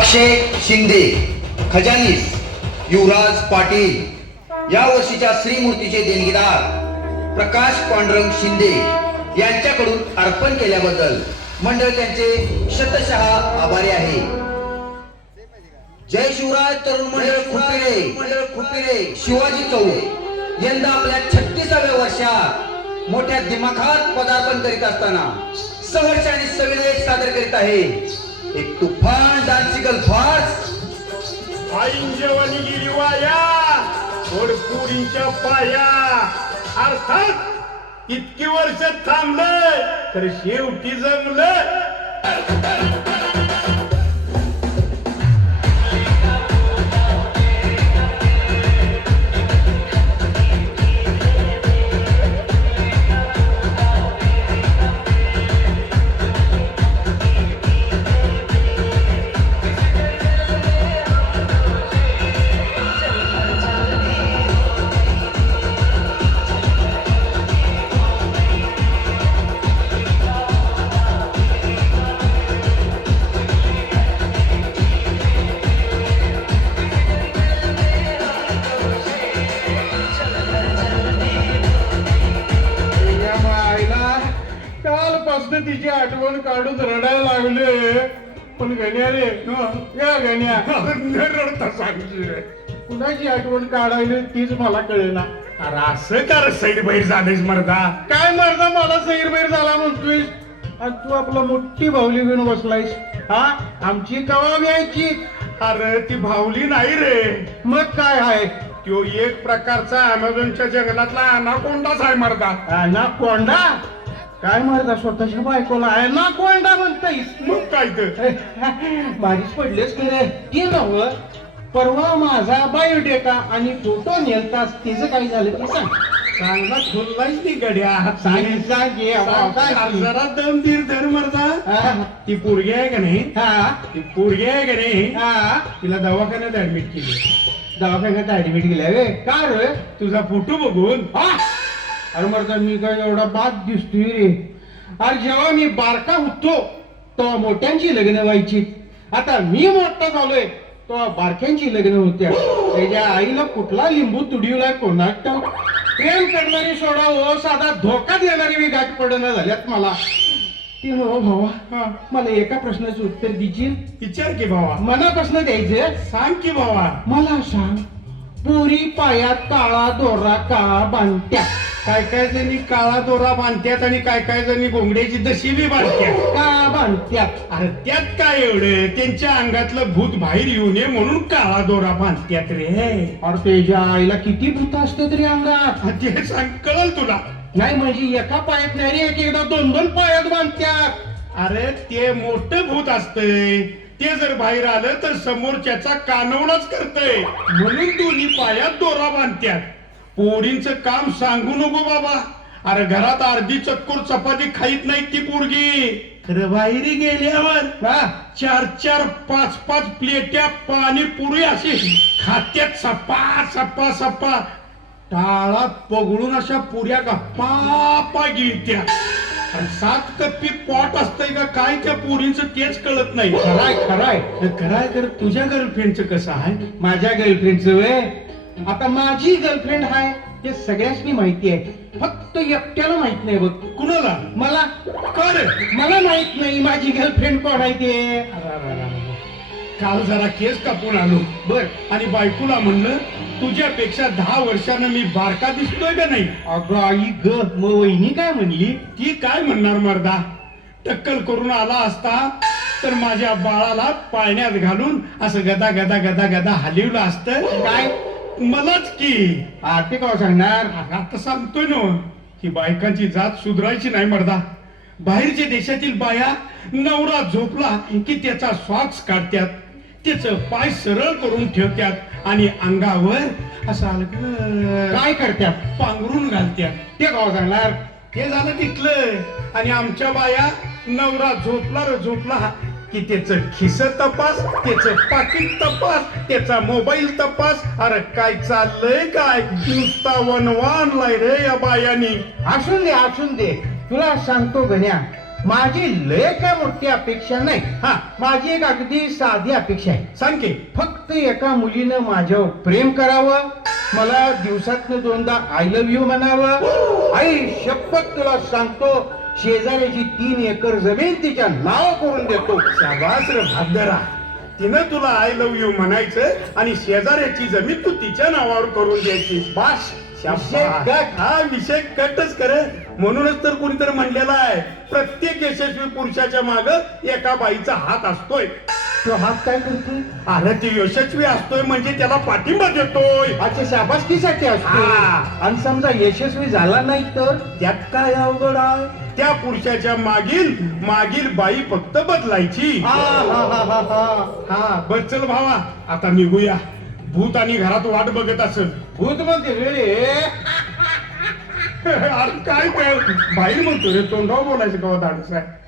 अक्षय शिंदे खजानीस युवराज पाटील या वर्षीच्या श्रीमूर्तीचे देणगीदार प्रकाश पांडुरंग शिंदे यांच्याकडून अर्पण केल्याबद्दल मंडळ त्यांचे शतशः आभारी आहे. जय शिवराज तरुण मंडळ खुपिरे शिवाजी चौक यंदा आपल्या 36व्या वर्षात मोठ्या दिमाखात पदार्पण करीत असताना सहर्ष आणि सविनय सादर करीत आहे एक तुफान डान्सिकल फार्स. आईन जेवणी गेली वाया पोरींच्या पाया. अर्थात इतकी वर्ष थांबलं तर शेवटी जमलं. तिची आठवण काढून रडायला लागले. पण गण्या रे या गण्या रडता सांगते कुणाची आठवण काढायली तीच मला कळेना. अरे असं का सैर बाहेर झालीस मर्दा. काय मर्दा मला सैर बाहेर झाला म्हणतोय आणि तू आपला मोठी बाहुली घेऊन बसलायस. हा आमची कवा यायची. अरे ती बाहुली नाही रे. मग काय आहे तो एक प्रकारचा अमेझॉनच्या जंगलातला अनाकोंडाच आहे मर्दा. अनाकोंडा काय म्हणता स्वतःच्या बायकोला आहे ना कोंडा म्हणतायस. मग काय तर माझीच पडलेच खरे ती नव. परवा माझा बायोडेटा आणि फोटो नेलतास तिचं काय झालं ते सांग. चांगला खुललायच ती गड्या. जरा दम दीर धर मरता. ती पोरगी आहे का नाही. ती पोरगी आहे का नाही. तिला दवाखान्यात ऍडमिट केली. दवाखान्यात ऍडमिट केल्या का रे. तुझा फोटो बघून अरे मर्दा मी काय एवढा बाद दिसतोय रे. अरे जेव्हा मी बारका होतो तेव्हा मोठ्यांची लग्न व्हायची. आता मी मोठा झालोय तेव्हा बारक्यांची लग्न होत्या. त्याच्या आईला कुठला लिंबू तुडीवलाय कोणाक ठाऊक. प्रेम करणारी सोडा हो साधा धोका देणारी मी गाठ पडणं झाल्यात मला. ती हो भावा मला एका प्रश्नाचं उत्तर देशील. विचार की भावा. मनापासून द्यायचं. सांग की भावा. मला सांग पुरी पायात काळा दोरा का बांधत्या. काय काय जणी काळा दोरा बांधत्यात आणि काय काय जणी घोंगड्याची दशी बी बांधत्यात. का बांधत्यात. अरे त्यात काय एवढं त्यांच्या अंगातलं भूत बाहेर येऊ नये म्हणून काळा दोरा बांधत्यात रे. अरे त्याच्या आईला किती भूत असतात रे अंगात. ते सांग कळल तुला. नाही म्हणजे एका पायात नाही रे. एक एकदा दोन दोन पायात बांधत्यात. अरे ते मोठं भूत असतंय. ते जर बाहेर आलं तर समोरच्याचा कानवणाच करतय म्हणून दोन्ही पायात दोरा बांधत्यात. पोरींचं काम सांगू नको बाबा. अरे घरात अर्धी चक्कोर चपाती खाईत नाही ती पोरगी. खरं बाहेर गेल्यावर 4-4, 5-5 प्लेट्या पाणीपुरी अशी खात्यात सपा सपा सपा. टाळात पगळून अशा पुऱ्या गप्पा गिळत्या. 7 कप्पी पॉट असतंय का काय त्या पोरींचं तेच कळत नाही. खराय कर तुझ्या गर्लफ्रेंडचं कसं आहे. माझ्या गर्लफ्रेंडचं वे आता माझी गर्लफ्रेंड आहे ते सगळ्यांनी माहिती आहे. फक्त एकट्याला माहित नाही बघ. कुणाला. मला. कर मला माहित नाही माझी गर्लफ्रेंड कोण आहे ते. काल जरा केस कापून आलो बर आणि बायकोला म्हणलं तुझ्यापेक्षा 10 वर्षानं मी बारका दिसतोय का नाही. अगं आई ग मग वहिनी काय म्हणली. ती काय म्हणणार मर्दा. टक्कल करून आला असता तर माझ्या बाळाला पाळण्यात घालून असं गदा गदा गदा गदा हलवलं असतं. काय मलाच की. ते काय सांगणार. आता सांगतोय ना की बायकांची जात सुधारायची नाही मर्दा. बाहेरच्या देशातील बाया नवरा झोपला की त्याचा श्वास काढत्यात. त्याचं पाय सरळ करून ठेवत्यात आणि अंगावर असं काय करत्यात पांघरून घालत्यात. ते काय सांगणार. हे झालं तिथलं. आणि आमच्या बाया नवरा झोपला की त्याचं खिस तपास, त्याचं पाकिट तपास, त्याचा मोबाईल तपास. अरे काय चाललंय काय. नुसता वनवा आणलाय रे या बायानी. असून दे तुला सांगतो गण्या माझी लय काय मोठी अपेक्षा नाही. हा. माझी एक अगदी साधी अपेक्षा आहे. सांग की. फक्त एका मुलीनं माझ्यावर प्रेम करावं, मला दिवसातनं 2दा आय लव्ह यू म्हणावं. आई शपथ तुला सांगतो, शेजाऱ्याची 3 एकर जमीन तिच्या नाव करून देतो. शाबास रे भागदरा, तिनं तुला आय लव्ह यू म्हणायचं आणि शेजाऱ्याची जमीन तू तिच्या नावावर करून द्यायची. बास विषय कट. हा विषय कटच कर. म्हणूनच तर कोणीतरी म्हणलेला आहे, प्रत्येक यशस्वी पुरुषाच्या माग एका बाईचा हात असतोय. तो हात काय करतोय? अरे ती यशस्वी असतोय म्हणजे त्याला पाठिंबा देतोय. अच्छा, शाबासकीसाठी असतो. हा. आणि समजा यशस्वी झाला नाही तर? त्यात काय अवघड आहे? त्या पुरुषाच्या मागील मागील बाई फक्त बदलायची. हा हा हा हा हा हा. बर चल भावा, आता निघूया. भूत आणि घरात वाट बघत असेल. भूत म्हणते रे. अरे काय काय बाहेर म्हणतो रे, तोंडावर बोलायचं कवा धाडस आहे.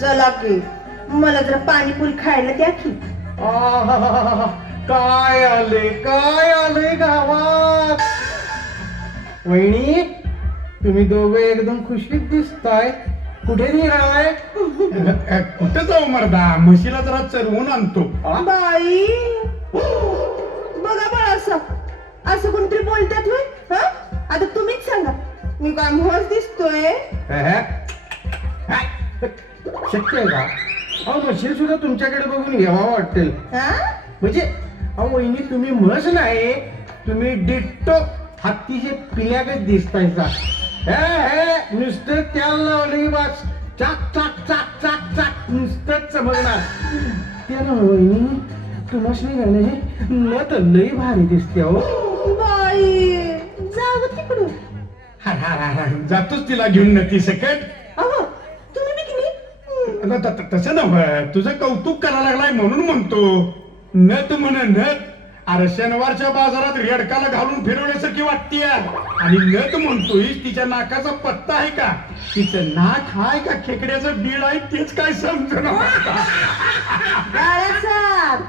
चला की मला जरा पाणीपुरी खायला द्या की. आहाहाहा. काय आले गावात. वहिनी, तुम्ही दोघे एकदम खुशीत दिसताय. कुठे निघालाय? कुठं जाऊ मर्दा, म्हशीला जरा चरवून आणतो. बाई बघा बळा, असं कोणतरी बोलतात होय. हा, आता तुम्हीच सांगा, मी काय म्हस दिसतोय? शक्य आहे का? अहो मशीन सुद्धा तुमच्याकडे बघून घ्यावा वाटेल. हा, म्हणजे अहो वहिनी, तुम्ही म्हस नाही, तुम्ही डिट्टो हत्तीचे पिल्यागत दिसतायचा. नुसतं त्याला लावलं बस, चाक चाक चाक चाक चाक नुसतं चमकणार. त्याला वहिनी तुम्हाला घालायचे न तर लई भारी दिसते. हो बाई जावं तिकडून. जातोच तिला घेऊन नती सकट. अहो तुम्ही बी की नाही? तसं नव्ह, तुझं कौतुक करायला लागलाय म्हणून म्हणतो. नथ म्हण नथ. अरे शनिवारच्या बाजारात रेडकाला घालून फिरवण्यासारखी वाटतीय. आणि नथ म्हणतोय, तिच्या नाकाचा पत्ता आहे का, तिचं नाक हाय का खेकड्याचं बीड आहे तेच काय समजून. बाळासाहेब,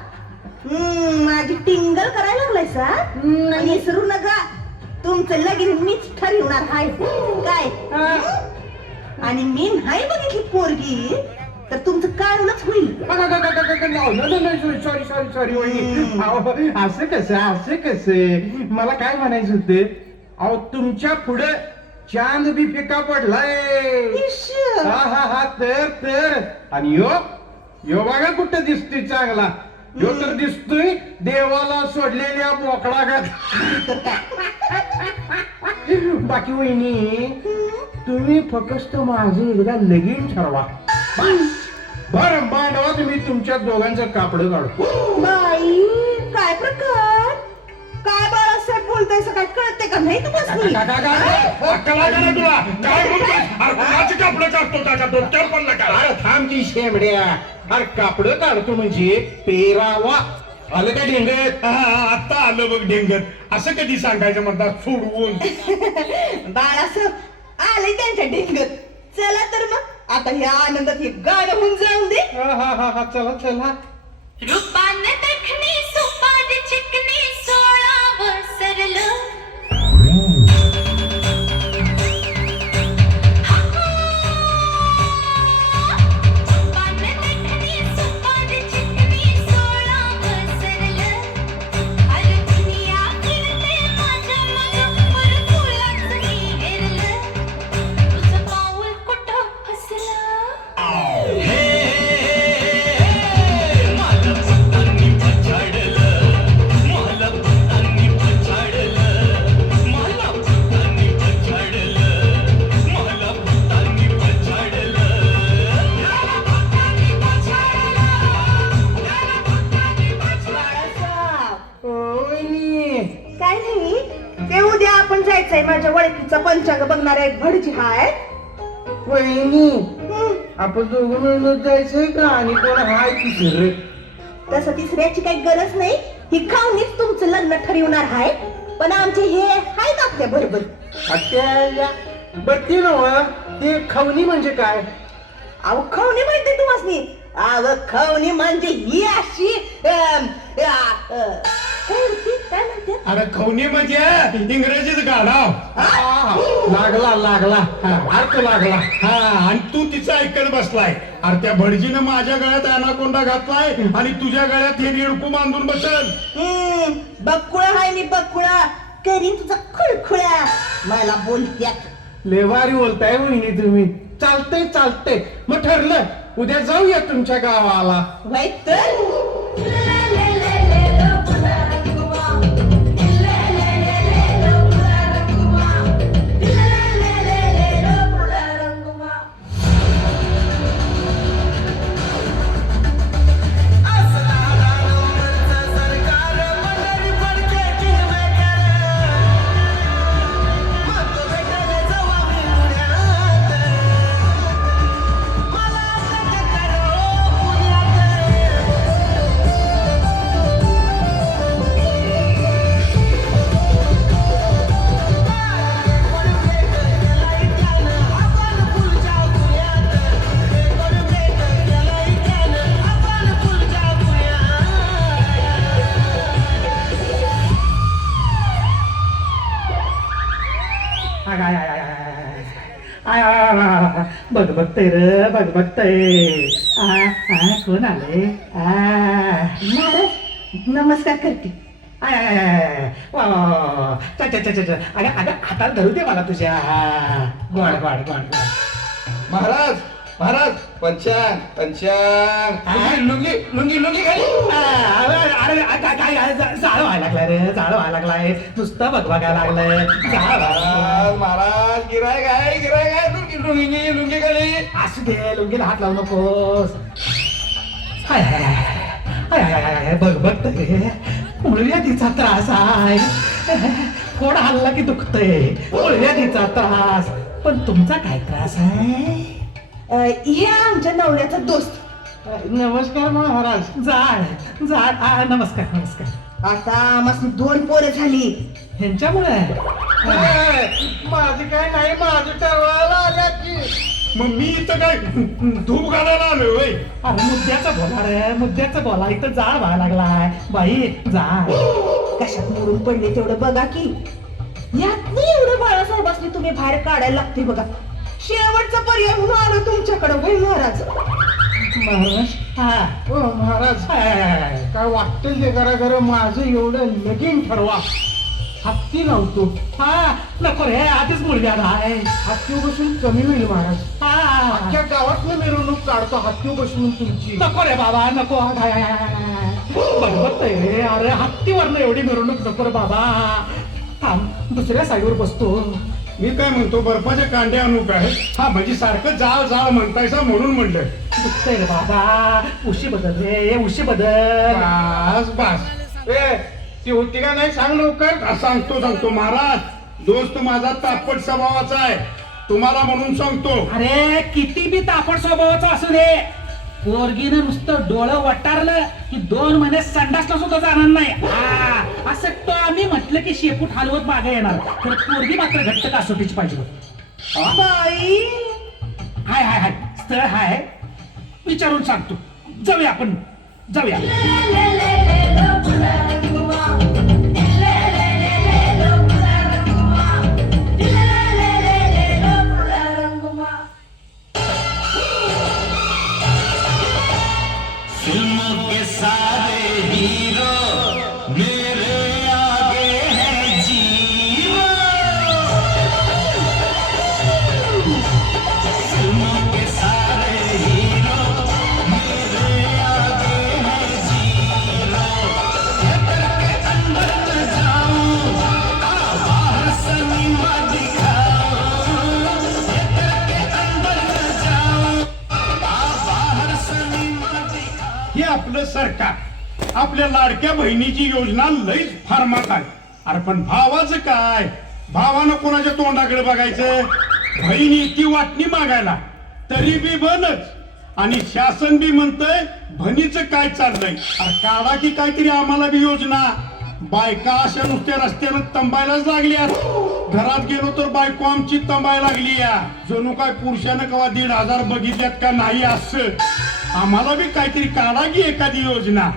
माझी टिंगल करायला लागलाय सा. विसरू नका, तुमचं लगीन मीच ठरवणार हाय काय. आणि मी नाही बघितली पोरगी तर तुमचं काढूनच होईल. सॉरी सॉरी सॉरी वहिनी. असं कसं मला काय म्हणायचं होते, अहो तुमच्या पुढे चांद बी फिका पडलाय. इश्श. हा हा हा. तर आणि यो बघा कुठं दिसतोय चांगला. यो तर दिसतोय देवाला सोडलेल्या बोकडागत. बाकी वहिनी, तुम्ही फक्त माझं एकदा लगीन ठरवा. बरं मांडवा, तुम्ही तुमच्या दोघांचं कापड काढतो. बाई काय प्रकार, काय बाळासाहेब बोलताय, काय कळते का नाही तुम्हाला? तुला काय बोलतोय? कापड काढतो त्याच्या डोक्यावर पडलं का? अरे थांब की शेंबड्या. अरे कापड काढतो म्हणजे पेरावा. आलं का ढेंगत? आता आलं बघ ढेंगत. असं कधी सांगायचं म्हणतात सोडवून. बाळासाहेब आले त्यांच्या ढेंगत. चला तर मग आता ह्या आनंदात हे गाणं होऊन जाऊन दे. हा चला चला. रूपाने देखणी सुपारी चिकनी 16 सरलं. रूपाने देखणी सुपारी चिकनी 16 सरलं. अरे दुनिया फिरते माझ्या मनावर, तुलाच मी हेरलं. तुझं पाऊल कुठं फसलं. मला कोण जायचंय माझ्या ओळखीचा पंचांग बघणारा एक भडजी हाय. वहिनी हम्म, आपण दोघं मिळून जायचंय का आणि कोण हाय तिसरे? तसं तिसऱ्याची काही गरज नाही. ही खाऊनीच तुमचं लग्न ठरवणार हाय. पण आमचे हे हाय आपल्या बरोबर. आत्या बत्ती नव ते खवनी म्हणजे काय? अहो खवणी म्हणते तुम्हाला. अहो खवणी म्हणजे ही अशी काय म्हणते? अरे खवणी म्हणजे इंग्रजीत गाढव. लागला लागला अर्थ लागला. हा आणि तू तिचं ऐकत बसलाय. अरे त्या भटजीनं माझ्या गळ्यात अनाकोंडा घातलाय आणि तुझ्या गळ्यात हे रेडकू बांधून बसल. बकुळा हाय मी बकुळा. करीन तुझा खुळखुळा. मला बोलत्यात. लेवारी बोलताय वहिनी तुम्ही. चालतंय चालतंय मग ठरलं उद्या जाऊया तुमच्या गावाला. वाईट तर बघ बघतय रे बघ बघतय. कोण आले? महाराज नमस्कार करते. अगं हातात धरू दे मला तुझ्या. गोड गोड गोड गोड. महाराज महाराज पंचांग पंचांग लुंगी लुंगी लुंगी खाली. अरे काय जाळ व्हायला लागलाय रे जाळ व्हायला लागलाय. नुसतं बघवायला लागलंय. महाराज महाराज गिराय काय लुंगी लुंगी लुंगी खाली. असू दे लुंगीला हात लावू नकोस. हाय हाय हाय हाय हाय हाय बघ बघ रे मुळव्याधीचा त्रास आहे. थोडा हल्ला की दुखतय. मुळव्याधीचा त्रास. पण तुमचा काय त्रास आहे? हे आमच्या नवऱ्याचा दोस्त. नमस्कार महाराज. जाड जाड नमस्कार नमस्कार. आता आम्हाला 2 पोरं झाली. ह्यांच्यामुळे माझी काय नाही माझी ठरवायला आल्या की. मग मी इथं काय धूप घालायला आलोय होय? अरे मुद्द्याचं बोला रे मुद्द्याचं बोला. इथं जाळ व्हायला लागलाय बाई जाळ. कशात मोडून पडले तेवढं बघा की. यात नाही एवढं बाळासाहेबांनी तुम्ही बाहेर काढायला लागते बघा. शेवटचा पर्याय म्हणून आलो तुमच्याकडे. होय महाराज. महाराज हो महाराज काय वाटतं ते करा खरं. माझं एवढं लगीन ठरवा. हत्ती लावतो. नको रे आधीच मुलगा आहे. हत्ती बसून कमी होईल महाराज. अख्ख्या गावातलं मिरवणूक काढतो हत्ती बसून तुमची. नको रे बाबा नको. बरोबर रे. अरे हत्तीवरनं एवढी मिरवणूक नको रे बाबा. थांब दुसऱ्या साईडवर बसतो. मी काय म्हणतो बर्फाच्या कांड्या आणू काय? हा म्हणजे सारखं जाळ जाळ म्हणतायसा म्हणून म्हणलं. दुखतंय रे बाबा. उशी बदल रे उशी बदल. बस बस. ती होती का नाही सांग लवकर. सांगतो महाराज. दोस्त माझा तापट स्वभावाचा आहे. तुम्हाला म्हणून सांगतो. अरे किती बी तापट स्वभावाचा असू दे. पोरगीनं नुसतं डोळं वटारलं की 2 महिने संडासला सुद्धा जाणार नाही. असं तो आम्ही म्हटलं की शेपूट हलवत मागे येणार. तर पोरगी मात्र घट्ट कासोटीची पाहिजे. बाई हाय हाय हाय स्थळ हाय. विचारून सांगतो. जाऊया आपण जाऊया. हे आपलं सरकार आपल्या लाडक्या बहिणीची योजना लईच फार्मात आहे. अरे पण भावाचं काय? भावानं कोणाच्या तोंडाकडे बघायचं. बहिणी ती वाटणी मागायला तरी बी बनच. आणि शासन बी म्हणतंय भनीचं काय चाललंय. अरे काढा की काहीतरी आम्हाला बी योजना. बायका अशा नुसत्या रस्त्यानं तंबायलाच लागल्या. घरात गेलो तर बायको आमची तंबायला लागली. जणू काय पुरुषानं कवा 1,500 बघितल्यात का नाही असं. आम्हाला बी काहीतरी काढा की एखादी योजना.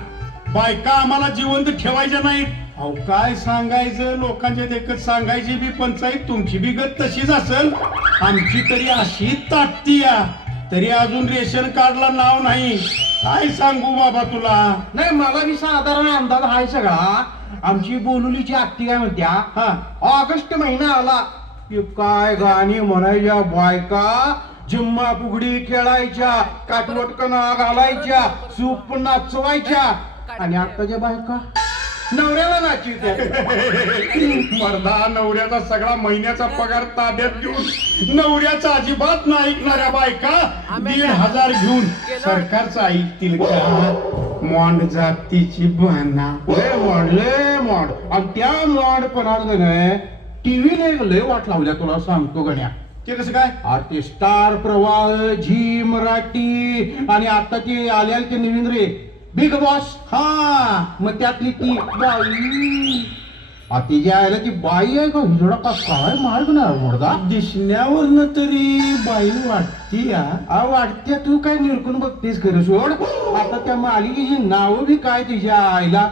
बायका आम्हाला जिवंत ठेवायच्या नाहीत. अहो काय सांगायचं, लोकांच्या देखत सांगायची बी पंचायत. तुमची बी गत तशीच असेल. आमची तरी अशी ताटती तरी अजून रेशन कार्डला नाव नाही. काय सांगू बाबा तुला. नाही मला बी साधारण अंदाज आहे सगळा. आमची बोलुलीची आत्ती काय म्हणत्या, हा ऑगस्ट महिना आला की काय गाणी म्हणायच्या बायका, जिम्मा फुगडी खेळायच्या, काटवटकना घालायच्या, सूप नाचवायच्या. आणि आताच्या बायका नवऱ्याला नाचीत्या. मर्दा नवऱ्याचा सगळा महिन्याचा पगार ताब्यात घेऊन नवऱ्याचा अजिबात न ऐकणाऱ्या बायका 1,500 घेऊन सरकारचं ऐकतील का. मॉन्ड जातीची बहाना. लय मॉड. आणि त्या मॉडपणात टीव्हीने लय वाट लावल्या तुला सांगतो गण्या. ते कसं काय. ते स्टार प्रवाह, झी मराठी आणि आता ते आल्या ते नवीन रे बिग बॉस. हा मग त्यातली ती बाई, तिच्या आयला ती बाई आहे का हिजोडा का काय मार्ग नाही मोडदा. दिसण्यावरनं तरी बाई वाटती वाटते. तू काय निरकून बघतेस खरं सोड. आता त्या मालिकेची नावं बी काय तिच्या आईला.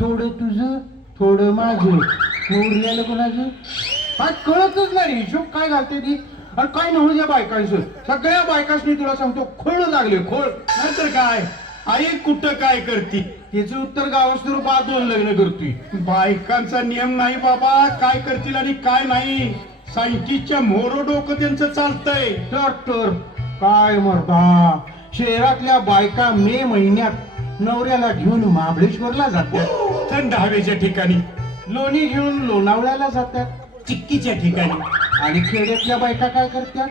थोडं तुझं थोडं माझं, उरलेलं कोणाचं काय कळतच नाही. हिशोब काय घालते ती. आणि काय नव्हतं या बायकांचं. सगळ्या बायकांनी तुला सांगतो खोळ लागले खोळ. नाहीतर काय. आई कुठं काय करती. तिचं उत्तर गावात रूपात 2 लग्न करतोय. बायकांचा नियम नाही बाबा. काय करतील आणि काय नाही. सायंटिस्टच्या मोरो डोकं त्यांचं चालतंय. तर काय मरदा. शहरातल्या बायका मे महिन्यात नवऱ्याला घेऊन महाबळेश्वरला जातात. थंड हवेच्या ठिकाणी. लोणी घेऊन लोणावळ्याला जातात. चिक्कीच्या ठिकाणी. आणि खेड्यातल्या बायका काय करतात,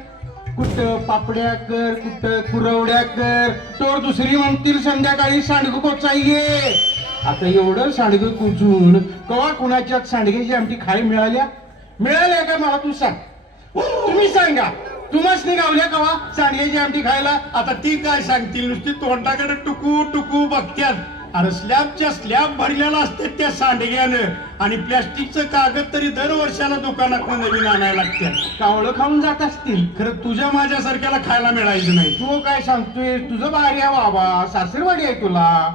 कुठं पापड्या कर, कुठं कुरवड्या कर. तर दुसरी म्हणतील संध्याकाळी सांडगं कोचाई घे. आता एवढं सांडगं कुचून कवा कुणाच्या सांडग्याची आमटी खाई मिळाल्या का मला तू सांग. तुम्ही सांगा. तुम्हाच निघावल्या कवा सांडग्याची आमटी खायला. आता ती काय सांगतील. नुसती तोंडाकडे टुकू टुकू बघत्यात. अरे स्लॅबच्या स्लॅब भरलेला असते त्या सांडग्यानं. आणि प्लॅस्टिकचं कागद तरी दरवर्षाला दुकानात नवीन आणायला लागते. कावळं खाऊन जात असतील. खरं तुझ्या माझ्यासारख्याला खायला मिळायचं नाही. तू काय सांगतोय. तुझं भारी आहे बाबा. सासरवाडी आहे तुला.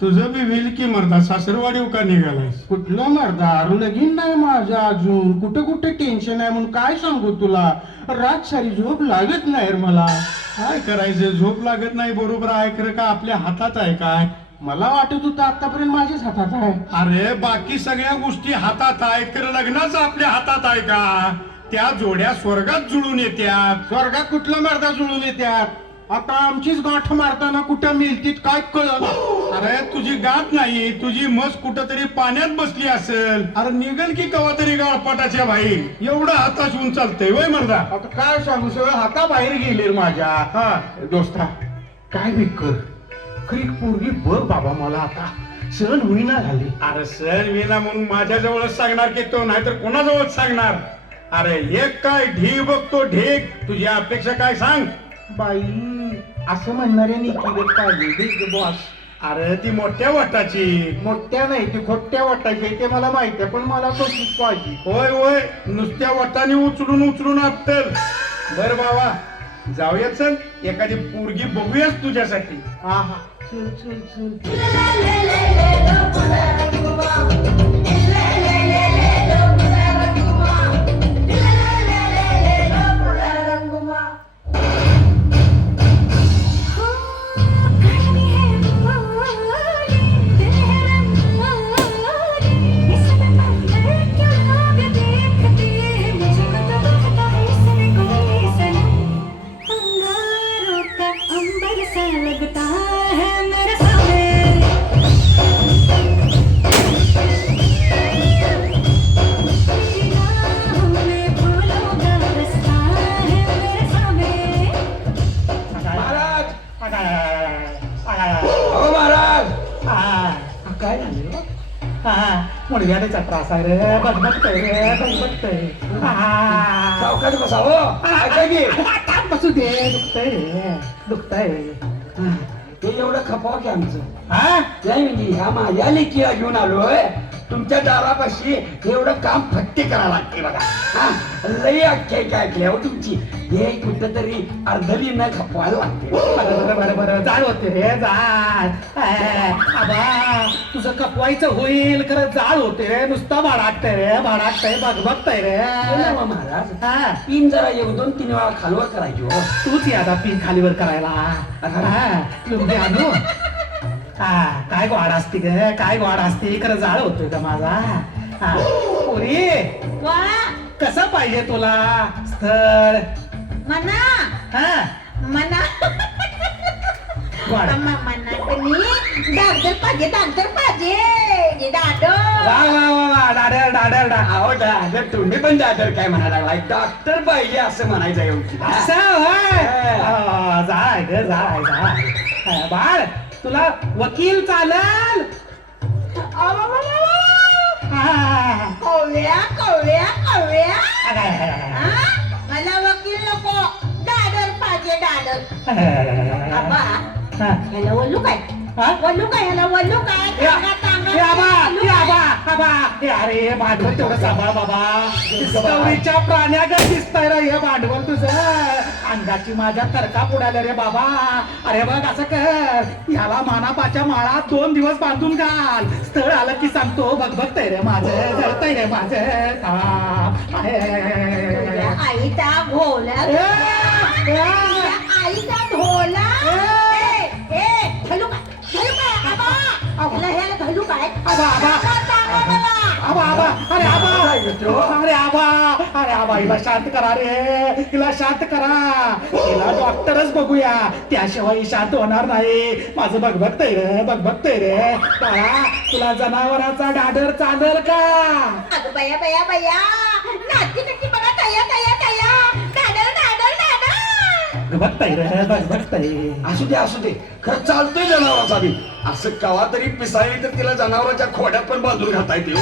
तुझं बी होईल की मर्दा. सासरवाडी का निघालायस. कुठलं मर्दा. लगीन नाही माझं अजून. कुठं टेन्शन आहे म्हणून काय सांगू तुला. रात सारी झोप लागत नाही मला. काय करायचं. झोप लागत नाही बरोबर आहे. खरं का आपल्या हातात आहे काय. मला वाटत होतं आतापर्यंत माझ्याच हातात आहे. अरे बाकी सगळ्या गोष्टी हातात आहेत. खरं लग्नाचं आपल्या हातात आहे का. त्या जोड्या स्वर्गात जुळून येत्यात. स्वर्गात कुठलं मर्दा जुळून येत्यात. आता आमचीच गाठ मारताना कुठं मिळतीत काय कळलं. अरे तुझी गाठ नाही. तुझी मस कुठंतरी पाण्यात बसली असेल. अरे निघल की कवा तरी गाळपाटाच्या भाई. एवढं हाताश होऊन चालतंय वय मर्दा. आता काय सांगू सगळं हाताबाहेर गेले माझ्या. हा दोस्ता काय बी कर. खरी पोरगी बघ बाबा. मला आता सहन होईना झाली. अरे सर विना म्हणून माझ्या जवळच सांगणार की तो नाहीतर कोणाजवळच सांगणार. अरे एक काय ढीग बघतो ढीग. तुझी अपेक्षा काय सांग. बाई असं म्हणणाऱ्याने केलं पाहिजे बॉस. अरे ती मोठ्या वाटाची. मोठ्या नाही ती खोट्या वाटायची ते मला माहिती आहे. पण मला तशीच पाहिजे. होय होय नुसत्या वाटाने उचलून आपटल. बर बाबा जाऊया चल. एखादी पोरगी बघूयाच तुझ्यासाठी. हा चल चल चल. लगता है मेरे सामने मुडघ्याचा त्रास आहे रे बघतय रे बघतय सावकाश बसा हो ऐका की बसू दे दुखतय ते एवढं खपाव की आमचं हा नाही म्हणजे ह्या माझ्या लेकीला घेऊन आलोय तुमच्या दारापाशी एवढं काम फट्टे करावं लागते बघा हा लई आख्यायिका ऐकली हो तुमची हे कुठं तरी अर्धली न खपवायला लागते बरं जाड होते रे जाड आबा तुझं कपवायचं होईल खरं जाड होते रे नुसता भाडाकतय रे भाडाकतय बघतय रे बोला मग महाराज हा पिन जरा येऊ 2-3 वेळा खालवर करायची हो तूच यादा पिन खालीवर करायला लुंबी आणू हा काय गोड असते ग काय गोड असते खरं जाळ होतोय का माझा हा पोरी वा कसं पाहिजे तुला स्थळ मना हा मना गोड मना तुम्ही डाक्टर पाहिजे दादो वा वा वा वा डाडर डाडर डा अहो दादर तुम्ही पण दादर काय म्हणायला लागलाय डॉक्टर पाहिजे असं म्हणायचं एवढी असं होय जाय ग जाय बाळ तुला वकील चालल कवळ्या कवळ्या कवळ्या मला वकील नको दादर पाहिजे दादर आबा ह्याला वल्लू काय ह्याला वल्लू काय अरे भांडवल तेवढं सांभाळ बाबा डिस्कवरीच्या प्राण्यागत दिसतंय रे हे भांडवल तुझं अंगाची माझ्या तरका पुडाल्या रे बाबा अरे बघ असं कर ह्याला मानापाच्या माळात 2 दिवस बांधून घाल स्थळ आलं की सांगतो बघतय रे माझं जळतय रे माझं आईचा भोला आईचा भोला घालू काय आबा ह्याला घालू काय अरे आबा हिला शांत करा रे हिला शांत करा हिला डॉक्टरच बघूया त्याशिवाय ही शांत होणार नाही माझं बघतय रे बाळा तुला जनावराचा डाडर चालेल का अगं बया बया बया नाची नक्की बघा तया तया तया दादर दादर दादर बघतय असू दे खरं चालतोय जनावराचा बी असं कवा तरी पिसाळी तर तिला जनावराच्या खोड्यात पण बांधून घालता येते हो.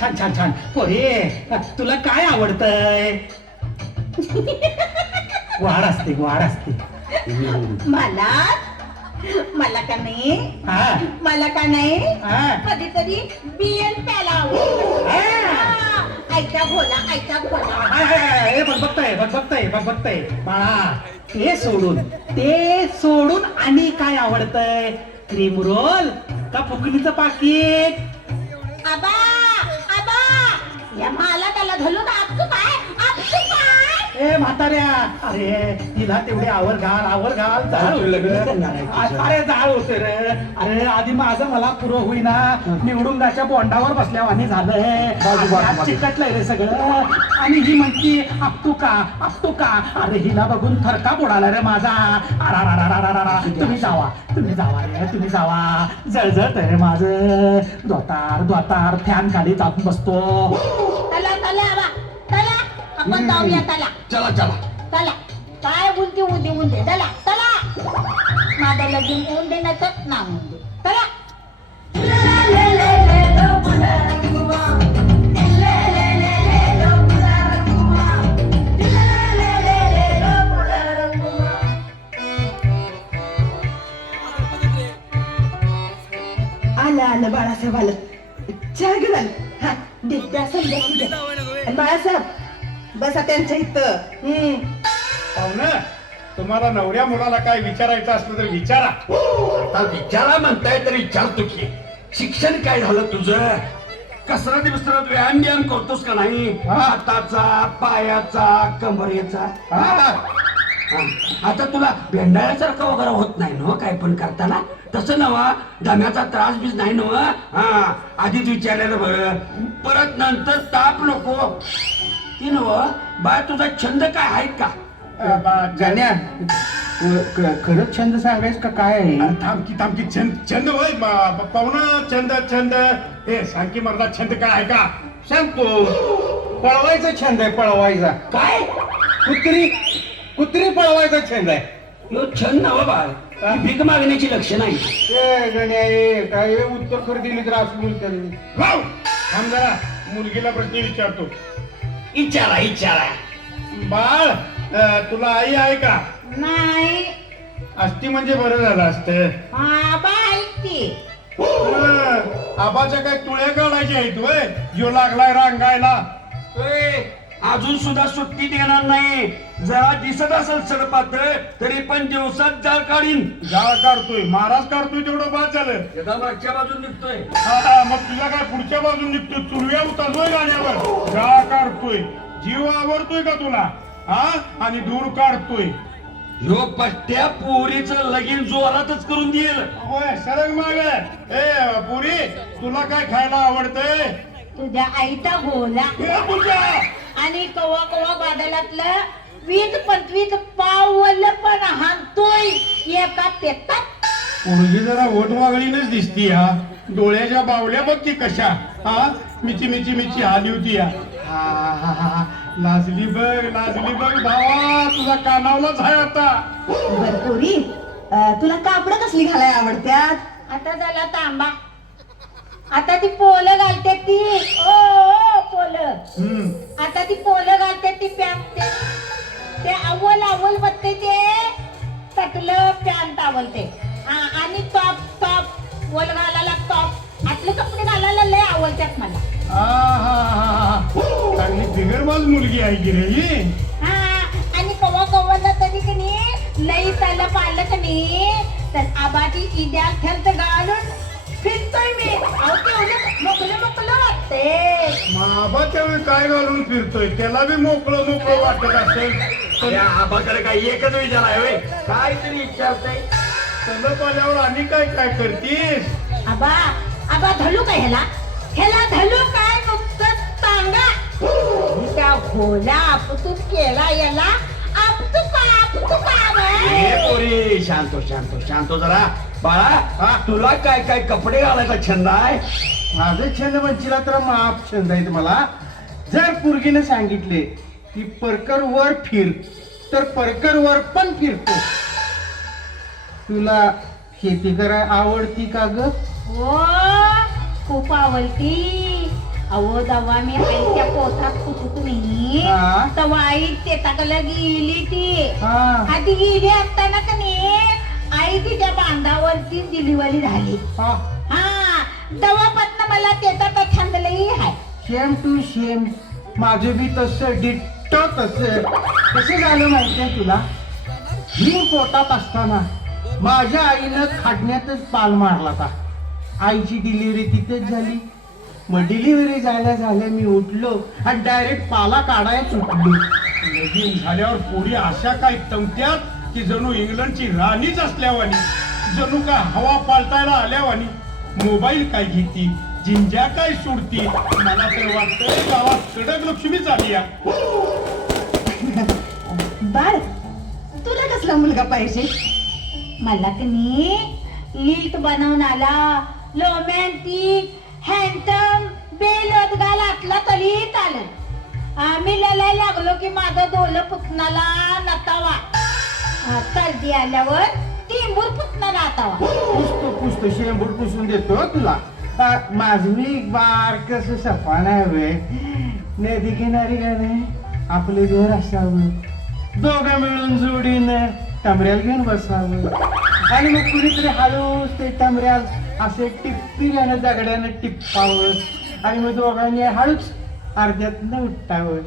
छान छान छान पोरे तुला काय आवडतंय वाढ असते मला का नाही हा मला का नाही हा. कधीतरी बियन प्याला ऐका भोला बघतय बाळा ते सोडून आणि काय आवडतंय क्रीम रोल का फुकणीचं पाकिट आबा या मला त्याला घालून आपसू काय ए म्हाताऱ्या अरे तिला तेवढी आवर घाल जाळ अरे जाळ होते रे अरे आधी माझं मला पुरं होईना निवडुंगाच्या बोंडावर बसल्यावानी झालंय चिकटलंय रे सगळं आणि ही म्हणती आपटू का अरे हिला बघून थरका बुडाला रे माझा तुम्ही जावा जळजळतंय रे माझं द्वातार फॅन खाली टाकून बसतो आपण जाऊया चला काय उंदे चला माझा लगीन येऊन देण्याचं नाव उंदे चला आलं बाळासाहेब आलं चहा घेऊन हा दे बाळासाहेब बसा त्यांच्या इथं पाहुणं तुम्हाला नवऱ्या मुलाला काय विचारायचं असलं तर विचारा आता विचारा म्हणताय तरी विचारतो की शिक्षण काय झालं तुझं कसरत विसरत व्यायाम करतोस का नाही हाताचा पायाचा कमरेचा आता तुला भेंडाळ्यासारखं वगैरे होत नाही ना काय पण करताना तसं नवा दम्याचा त्रास बीज नाही नव आधीच विचारलेलं बरं परत नंतर ताप नको ती नव बाय तुझा छंद काय आहे का जाण्या खरंच छंद सांगायच का काय आहे थांबकी छंद होय पाहुणा छंद हे सांग की मला छंद काय आहे का सांगतो पळवायचा छंद आहे पळवायचा काय कुत्री पळवायचा छंद आहे ह्यो छंद नव बाळ ही भीक मागण्याची लक्षण आहे. ए गण्या ए, काय हे उत्तर खरं दिली तर असं बोलतात मी. वाव! थांब जरा मुलगीला प्रश्न विचारतो. विचारा बाळ तुला आई आहे का? नाही असती म्हणजे बरं झालं असतं. आबा ऐकते. आबाच्या काय तुळ्या काढायच्या आहेत वय जो लागलाय रांगायला. अजून सुद्धा सुट्टी देणार नाही. जरा दिसत असेल सडपातळ तरी पण दिवसात जाळ काढीन. जाळ काढतोय महाराज काढतोय तेवढं बाद झालं. एका मागच्या बाजून निघतोय. मग तुझ्या काय पुढच्या बाजून निघतोय चुरव्या उतरतोय गाण्यावर जाळ काढतोय. जीव आवडतोय का तुला हा आणि दूर काढतोय. ह्यो पट्ट्या पोरीचं लगीन जोरातच करून देईल. होय सरग माग. ए पुरी तुला काय खायला आवडतंय? तुझ्या आईचा गोला हे तुझ्या आणि कवा कवा बादलातलं 20-25 पावलं पण हाणतोय एका पेतात. पोरगी जरा ओठ वागळीनच दिसती हा. डोळ्याच्या बावल्या बघ की कशा हा मिची मिची मिची आली होती या. हा. लाजली बघ भावा तुझा कानावलाच आहे आता. बर पोरी तुला कापड कसली घालाय आवडत्यात? आता झाला तांबा. आता ती पोलं घालते ती ओ पोलं. आता ती पोलं घालते ती पॅन्ट ते अव्वल बघते ते तटलं पॅन्ट आवडते आणि टॉप वल घालायला टॉप असले कपडे घालायला लय आवडतात मला. चांगली फिगरबाज मुलगी आहे की रे ही. हा आणि कवा कवाला तरी की नाही लई त्याला पाहिलं की नाही तर आबाची इद्या थंत घालून फिरतोय मी. अहो तेवढं मोकळं वाटते. आबाच्या वेळी काय घालून फिरतोय त्याला बी मोकळं वाटत असेल. या आबाकडे काय एकच विचार आहे होय. काय तरी विचारताय. तलप आल्यावर आणि काय करतीस? आबा धलू काय ह्याला धलू काय नुकतं सांगा. त्या घोला आपतून केला याला आपतू ए पोरी शांत जरा. बाळा तुला काय कपडे घालायचा छंद आहे? माझं छंद म्हणशीला तर माप छंद आहे मला. जर पोरगीने सांगितले की परकर वर फिर तर परकर वर पण फिरतो. तुला शेती कराय आवडती का ग? हो खूप आवडती. अहो दवा मी आईच्या पोटात कुठून नाही हा. तेव्हा आई शेताकडे गेली ती. हा. आधी गेली असताना का नाही आई तिच्या बांधावरती डिलिव्हरी झाली. हा. हा तेव्हापासून मला त्याचा छंद लई आहे. सेम टू सेम माझं बी तसं डिट्टो तसं. कसं झालं माहितीये तुला? मी पोटात असताना माझ्या आईनं खाटण्यातच पाल मारला होता. आईची डिलिव्हरी तिथेच झाली. मग डिलिव्हरी झाल्या मी उठलो आणि डायरेक्ट पाला काढायला सुटलो. लगीन झाल्यावर पोरी अशा काय तमत्यात की जणू इंग्लंडची राणीच असल्यावानी. जणू काय हवा पालटायला आल्यावानी. मोबाईल काय घेती जिंज्या काय सोडती. मला तर वाटतंय गावात कडक लक्ष्मीच आली या. बाळ तुला कसला मुलगा पाहिजे? मला की नाही लीट बनवून आला रोमॅन्टिक हँडसम बेलदगाल असला तरी चालेल. आम्ही लढायला लागलो की माझं डोलं पुतणाला नतावा. सर्दी आल्यावर टिंबूर पुतणाला आतावा. पुसतो शेंबूड पुसून देतो तुला. माझं मी बारकस सफान आहे वे. नदी किनारी गाणे आपले घर असावं. दोघं मिळून जोडीनं टमऱ्याला घेऊन बसावं आणि मग कुणीतरी हळूच ते टमऱ्याल असे टिप्पील्यानं दगड्यानं टिप्पावं आणि मग दोघांनी हळूच अर्ध्यातनं उठावं.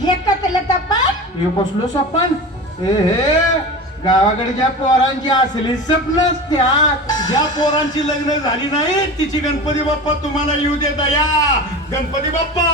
हे कसलं तपास? हे कसलं सपन? हे गावाकडच्या पोरांची असली स्वप्न असत्यात. ज्या पोरांची लग्न झाली नाही तिची गणपती बाप्पा तुम्हाला येऊ देता या. गणपती बाप्पा